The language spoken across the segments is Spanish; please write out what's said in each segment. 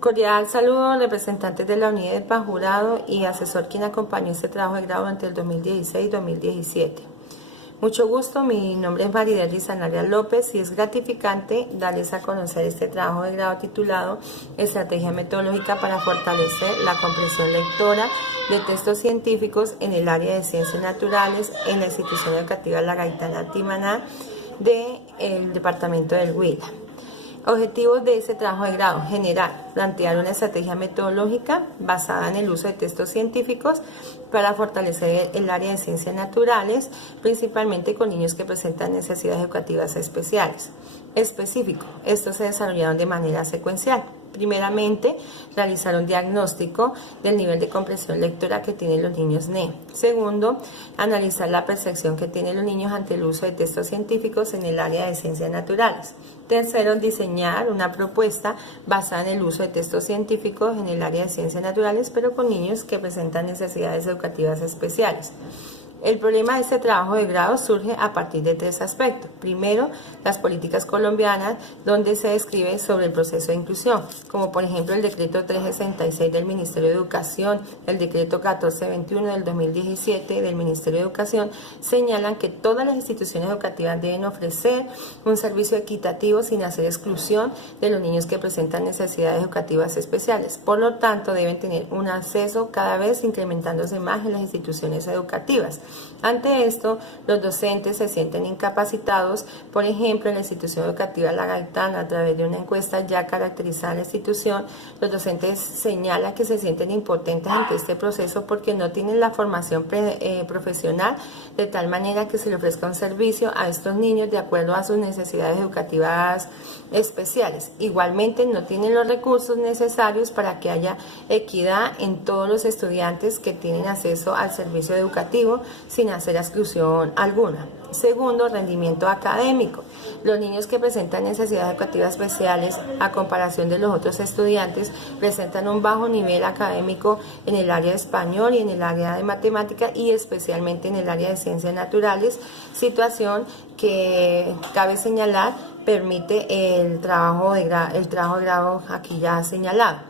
Cordial saludo, representantes de la unidad de PAN jurado y asesor quien acompañó este trabajo de grado durante el 2016-2017. Mucho gusto, mi nombre es Maridelly Sanabria López y es gratificante darles a conocer este trabajo de grado titulado Estrategia Metodológica para fortalecer la comprensión lectora de textos científicos en el área de ciencias naturales en la institución educativa La Gaitana Timaná del departamento del Huila. Objetivos de este trabajo de grado: generar, plantear una estrategia metodológica basada en el uso de textos científicos para fortalecer el área de ciencias naturales, principalmente con niños que presentan necesidades educativas especiales. Específico, estos se desarrollaron de manera secuencial. Primeramente, realizar un diagnóstico del nivel de comprensión lectora que tienen los niños NE. Segundo, analizar la percepción que tienen los niños ante el uso de textos científicos en el área de ciencias naturales. Tercero, diseñar una propuesta basada en el uso de textos científicos en el área de ciencias naturales, pero con niños que presentan necesidades educativas especiales. El problema de este trabajo de grado surge a partir de tres aspectos. Primero, las políticas colombianas, donde se describe sobre el proceso de inclusión, como por ejemplo el decreto 366 del Ministerio de Educación, el decreto 1421 del 2017 del Ministerio de Educación, señalan que todas las instituciones educativas deben ofrecer un servicio equitativo sin hacer exclusión de los niños que presentan necesidades educativas especiales. Por lo tanto, deben tener un acceso cada vez incrementándose más en las instituciones educativas. Ante esto, los docentes se sienten incapacitados. Por ejemplo, en la institución educativa La Gaitana, a través de una encuesta ya caracterizada en la institución, los docentes señalan que se sienten impotentes ante este proceso porque no tienen la formación profesional de tal manera que se le ofrezca un servicio a estos niños de acuerdo a sus necesidades educativas especiales. Igualmente, no tienen los recursos necesarios para que haya equidad en todos los estudiantes que tienen acceso al servicio educativo sin hacer exclusión alguna. Segundo, rendimiento académico. Los niños que presentan necesidades educativas especiales, a comparación de los otros estudiantes, presentan un bajo nivel académico en el área de español y en el área de matemática y especialmente en el área de ciencias naturales, situación que cabe señalar permite el trabajo de grado aquí ya señalado.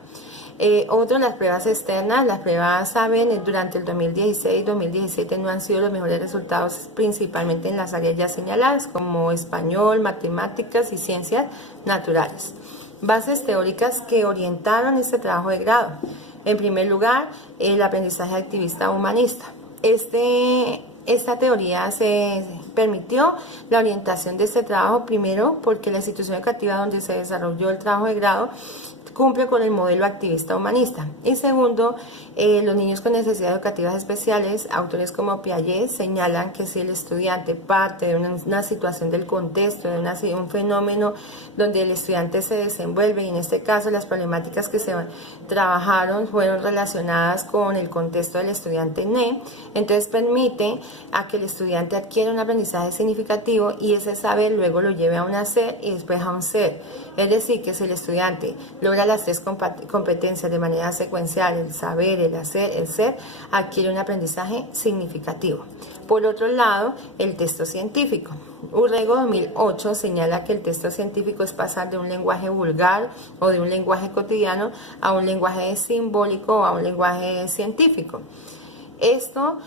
Las pruebas externas, las pruebas SABEN durante el 2016-2017 no han sido los mejores resultados, principalmente en las áreas ya señaladas como español, matemáticas y ciencias naturales. Bases teóricas que orientaron este trabajo de grado. En primer lugar, el aprendizaje activista humanista. Esta teoría se permitió la orientación de este trabajo, primero porque la institución educativa donde se desarrolló el trabajo de grado cumple con el modelo activista humanista. Y segundo, los niños con necesidades educativas especiales, autores como Piaget señalan que si el estudiante parte de una situación del contexto, de un fenómeno donde el estudiante se desenvuelve, y en este caso las problemáticas que se trabajaron fueron relacionadas con el contexto del estudiante NE, entonces permite a que el estudiante adquiera un aprendizaje significativo y ese saber luego lo lleve a un hacer y después a un ser. Es decir, que si el estudiante logra las tres competencias de manera secuencial, el saber, el hacer, el ser, adquiere un aprendizaje significativo. Por otro lado, el texto científico. Urrego 2008 señala que el texto científico es pasar de un lenguaje vulgar o de un lenguaje cotidiano a un lenguaje simbólico o a un lenguaje científico. Esto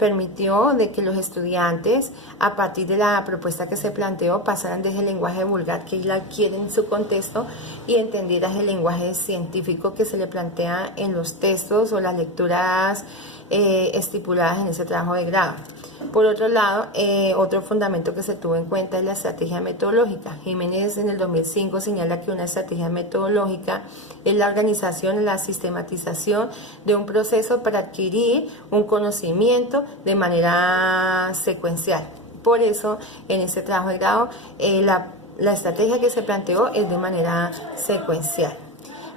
permitió de que los estudiantes, a partir de la propuesta que se planteó, pasaran desde el lenguaje vulgar que la adquieren en su contexto y entendieran el lenguaje científico que se le plantea en los textos o las lecturas estipuladas en ese trabajo de grado. Por otro lado, otro fundamento que se tuvo en cuenta es la estrategia metodológica. Jiménez en el 2005 señala que una estrategia metodológica es la organización, la sistematización de un proceso para adquirir un conocimiento de manera secuencial. Por eso, en este trabajo de grado, la estrategia que se planteó es de manera secuencial.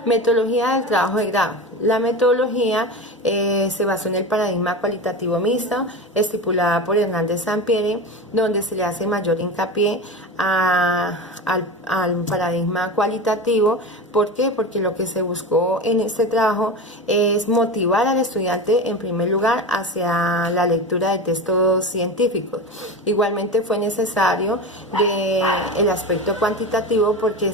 Metodología del trabajo de grado. La metodología se basó en el paradigma cualitativo mixto estipulada por Hernández Sampieri, donde se le hace mayor hincapié al paradigma cualitativo. ¿Por qué? Porque lo que se buscó en este trabajo es motivar al estudiante en primer lugar hacia la lectura de textos científicos. Igualmente fue necesario el aspecto cuantitativo porque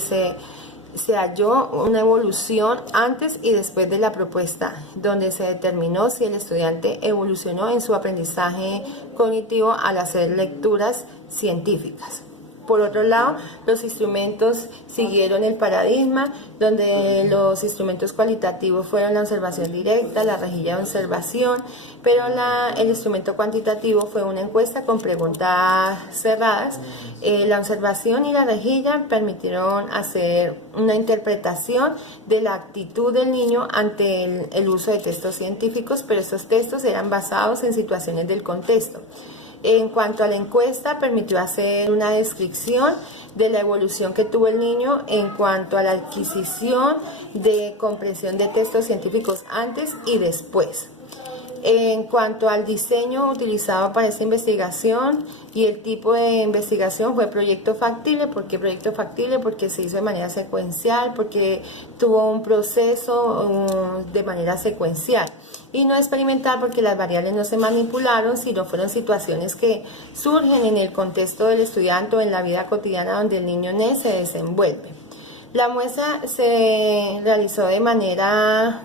se halló una evolución antes y después de la propuesta, donde se determinó si el estudiante evolucionó en su aprendizaje cognitivo al hacer lecturas científicas. Por otro lado, los instrumentos siguieron el paradigma, donde los instrumentos cualitativos fueron la observación directa, la rejilla de observación, pero el instrumento cuantitativo fue una encuesta con preguntas cerradas. La observación y la rejilla permitieron hacer una interpretación de la actitud del niño ante el uso de textos científicos, pero estos textos eran basados en situaciones del contexto. En cuanto a la encuesta, permitió hacer una descripción de la evolución que tuvo el niño en cuanto a la adquisición de comprensión de textos científicos antes y después. En cuanto al diseño utilizado para esta investigación y el tipo de investigación, fue proyecto factible. ¿Por qué proyecto factible? Porque se hizo de manera secuencial, porque tuvo un proceso de manera secuencial. Y no experimental, porque las variables no se manipularon, sino fueron situaciones que surgen en el contexto del estudiante o en la vida cotidiana donde el niño se desenvuelve. La muestra se realizó de manera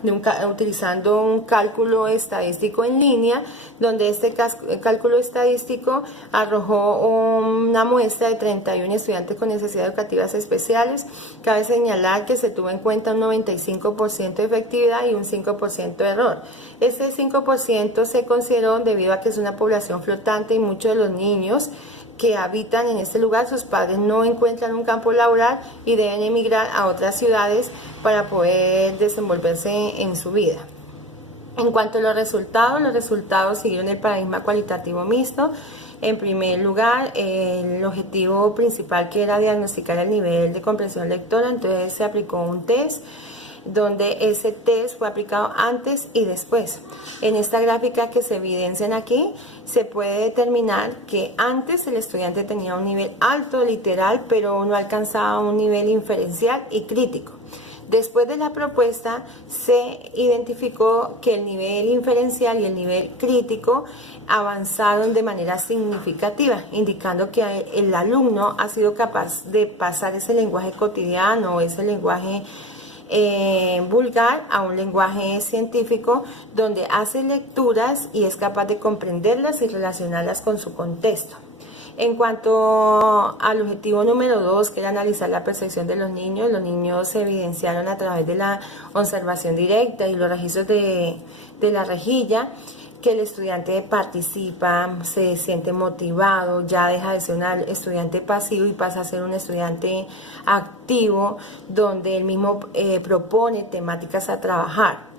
utilizando un cálculo estadístico en línea, donde este cálculo estadístico arrojó una muestra de 31 estudiantes con necesidades educativas especiales. Cabe señalar que se tuvo en cuenta un 95% de efectividad y un 5% de error. Ese 5% se consideró debido a que es una población flotante y muchos de los niños que habitan en este lugar, sus padres no encuentran un campo laboral y deben emigrar a otras ciudades para poder desenvolverse en su vida. En cuanto a los resultados siguieron el paradigma cualitativo mixto. En primer lugar, el objetivo principal, que era diagnosticar el nivel de comprensión lectora, entonces se aplicó un test, donde ese test fue aplicado antes y después. En esta gráfica que se evidencian aquí, se puede determinar que antes el estudiante tenía un nivel alto literal, pero no alcanzaba un nivel inferencial y crítico. Después de la propuesta, se identificó que el nivel inferencial y el nivel crítico avanzaron de manera significativa, indicando que el alumno ha sido capaz de pasar ese lenguaje cotidiano, ese lenguaje vulgar, a un lenguaje científico donde hace lecturas y es capaz de comprenderlas y relacionarlas con su contexto. En cuanto al objetivo número 2, que era analizar la percepción de los niños se evidenciaron a través de la observación directa y los registros de la rejilla, que el estudiante participa, se siente motivado, ya deja de ser un estudiante pasivo y pasa a ser un estudiante activo, donde él mismo propone temáticas a trabajar.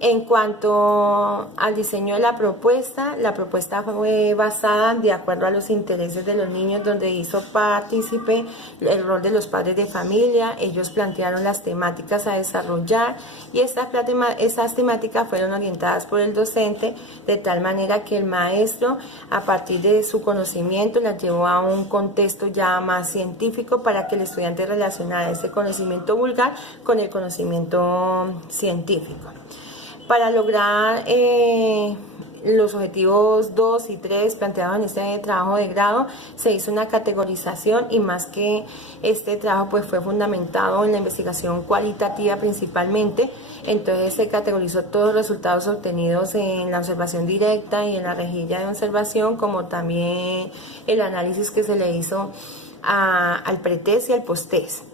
En cuanto al diseño de la propuesta fue basada de acuerdo a los intereses de los niños, donde hizo partícipe el rol de los padres de familia. Ellos plantearon las temáticas a desarrollar y estas temáticas fueron orientadas por el docente, de tal manera que el maestro, a partir de su conocimiento, las llevó a un contexto ya más científico para que el estudiante relacionara ese conocimiento vulgar con el conocimiento científico. Para lograr los objetivos 2 y 3 planteados en este trabajo de grado, se hizo una categorización, y más que este trabajo pues fue fundamentado en la investigación cualitativa principalmente. Entonces se categorizó todos los resultados obtenidos en la observación directa y en la rejilla de observación, como también el análisis que se le hizo al pretest y al posttest.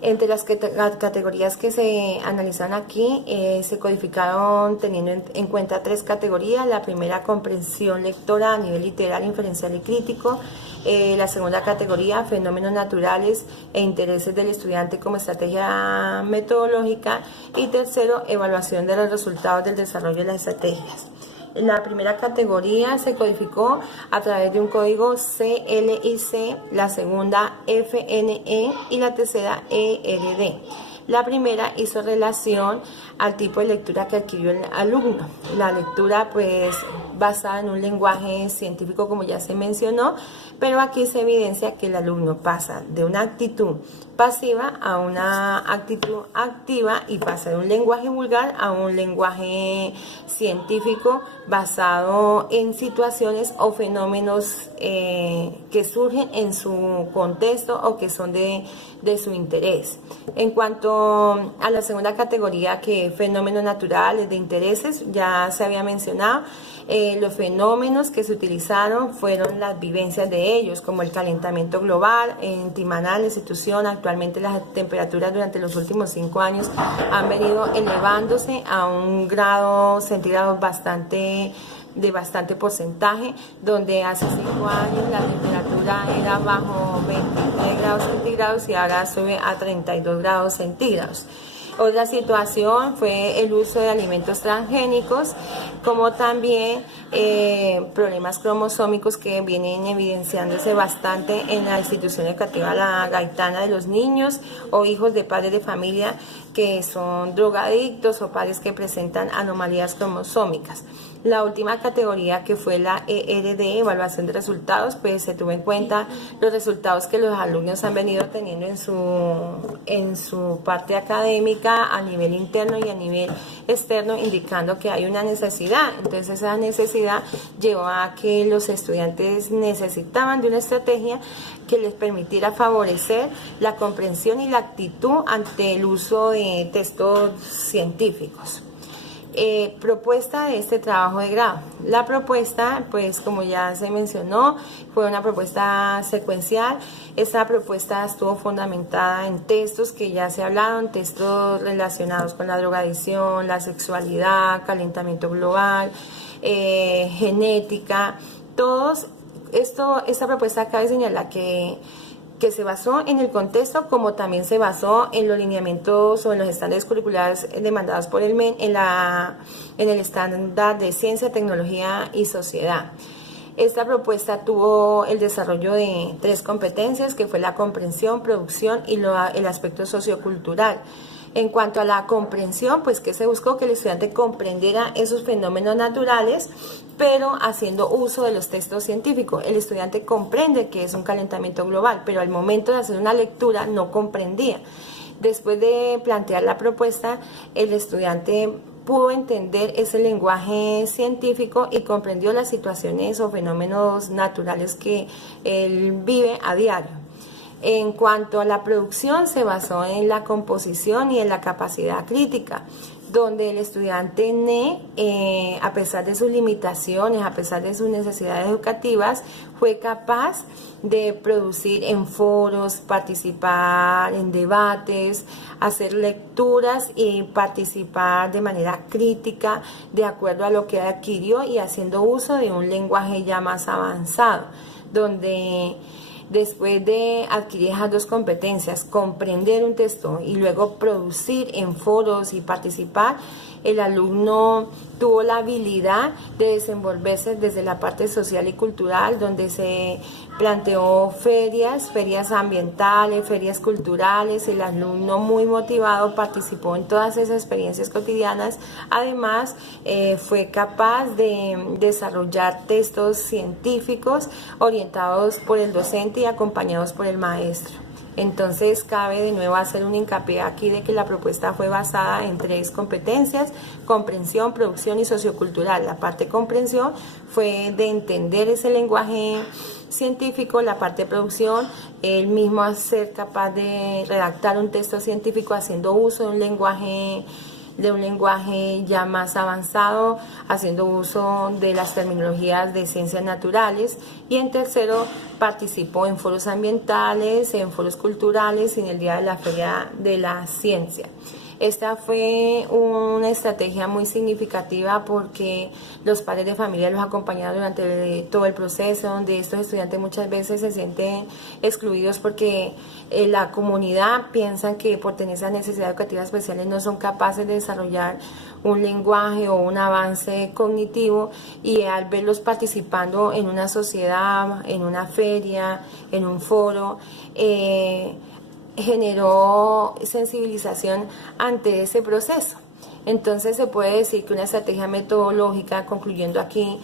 Entre las categorías que se analizan aquí, se codificaron teniendo en cuenta 3 categorías. La primera, comprensión lectora a nivel literal, inferencial y crítico. La segunda categoría, fenómenos naturales e intereses del estudiante como estrategia metodológica. Y tercero, evaluación de los resultados del desarrollo de las estrategias. La primera categoría se codificó a través de un código CLIC, la segunda FNE y la tercera ERD. La primera hizo relación al tipo de lectura que adquirió el alumno. La lectura pues basada en un lenguaje científico, como ya se mencionó, pero aquí se evidencia que el alumno pasa de una actitud pasiva a una actitud activa y pasa de un lenguaje vulgar a un lenguaje científico basado en situaciones o fenómenos que surgen en su contexto o que son de su interés. En cuanto a la segunda categoría, que es fenómenos naturales de intereses, ya se había mencionado, los fenómenos que se utilizaron fueron las vivencias de ellos, como el calentamiento global. En Timaná, la institución, actualmente las temperaturas durante los últimos 5 años han venido elevándose a un grado centígrado de bastante porcentaje, donde hace 5 años la temperatura era bajo 23 grados centígrados y ahora sube a 32 grados centígrados. Otra situación fue el uso de alimentos transgénicos, como también problemas cromosómicos que vienen evidenciándose bastante en la institución educativa La Gaitana de los niños o hijos de padres de familia que son drogadictos o padres que presentan anomalías cromosómicas. La última categoría, que fue la ERD, evaluación de resultados, pues se tuvo en cuenta los resultados que los alumnos han venido teniendo en su parte académica a nivel interno y a nivel externo, indicando que hay una necesidad. Entonces esa necesidad llevó a que los estudiantes necesitaban de una estrategia que les permitiera favorecer la comprensión y la actitud ante el uso de textos científicos. Propuesta de este trabajo de grado. La propuesta, pues como ya se mencionó, fue una propuesta secuencial. Esta propuesta estuvo fundamentada en textos que ya se hablaron, textos relacionados con la drogadicción, la sexualidad, calentamiento global, genética. Esta propuesta cabe señalar que se basó en el contexto, como también se basó en los lineamientos o en los estándares curriculares demandados por el MEN en el estándar de ciencia, tecnología y sociedad. Esta propuesta tuvo el desarrollo de 3 competencias, que fue la comprensión, producción y el aspecto sociocultural. En cuanto a la comprensión, pues que se buscó que el estudiante comprendiera esos fenómenos naturales, pero haciendo uso de los textos científicos. El estudiante comprende que es un calentamiento global, pero al momento de hacer una lectura no comprendía. Después de plantear la propuesta, el estudiante pudo entender ese lenguaje científico y comprendió las situaciones o fenómenos naturales que él vive a diario. En cuanto a la producción, se basó en la composición y en la capacidad crítica, donde el estudiante NE, a pesar de sus limitaciones, a pesar de sus necesidades educativas, fue capaz de producir en foros, participar en debates, hacer lecturas y participar de manera crítica de acuerdo a lo que adquirió y haciendo uso de un lenguaje ya más avanzado, donde después de adquirir esas 2 competencias, comprender un texto y luego producir en foros y participar, el alumno tuvo la habilidad de desenvolverse desde la parte social y cultural, donde se planteó ferias ambientales, ferias culturales. El alumno, muy motivado, participó en todas esas experiencias cotidianas. Además, fue capaz de desarrollar textos científicos orientados por el docente y acompañados por el maestro. Entonces cabe de nuevo hacer un hincapié aquí de que la propuesta fue basada en 3 competencias: comprensión, producción y sociocultural. La parte de comprensión fue de entender ese lenguaje científico. La parte de producción, él mismo ser capaz de redactar un texto científico haciendo uso de un lenguaje ya más avanzado, haciendo uso de las terminologías de ciencias naturales. Y en tercero, participó en foros ambientales, en foros culturales y en el día de la Feria de la Ciencia. Esta fue una estrategia muy significativa porque los padres de familia los acompañaron durante todo el proceso, donde estos estudiantes muchas veces se sienten excluidos porque la comunidad piensa que por tener esas necesidades educativas especiales no son capaces de desarrollar un lenguaje o un avance cognitivo, y al verlos participando en una sociedad, en una feria, en un foro, generó sensibilización ante ese proceso. Entonces se puede decir que una estrategia metodológica, concluyendo aquí,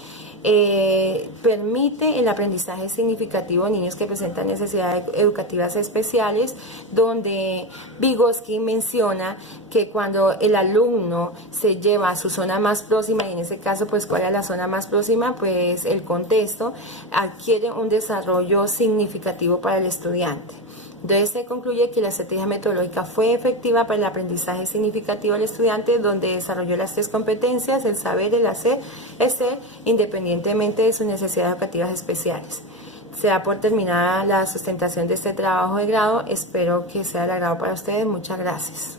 permite el aprendizaje significativo de niños que presentan necesidades educativas especiales, donde Vygotsky menciona que cuando el alumno se lleva a su zona más próxima, y en ese caso, pues, ¿cuál es la zona más próxima? Pues el contexto, adquiere un desarrollo significativo para el estudiante. Entonces se concluye que la estrategia metodológica fue efectiva para el aprendizaje significativo del estudiante, donde desarrolló las 3 competencias: el saber, el hacer, el ser, independientemente de sus necesidades educativas especiales. Se da por terminada la sustentación de este trabajo de grado. Espero que sea de agrado para ustedes. Muchas gracias.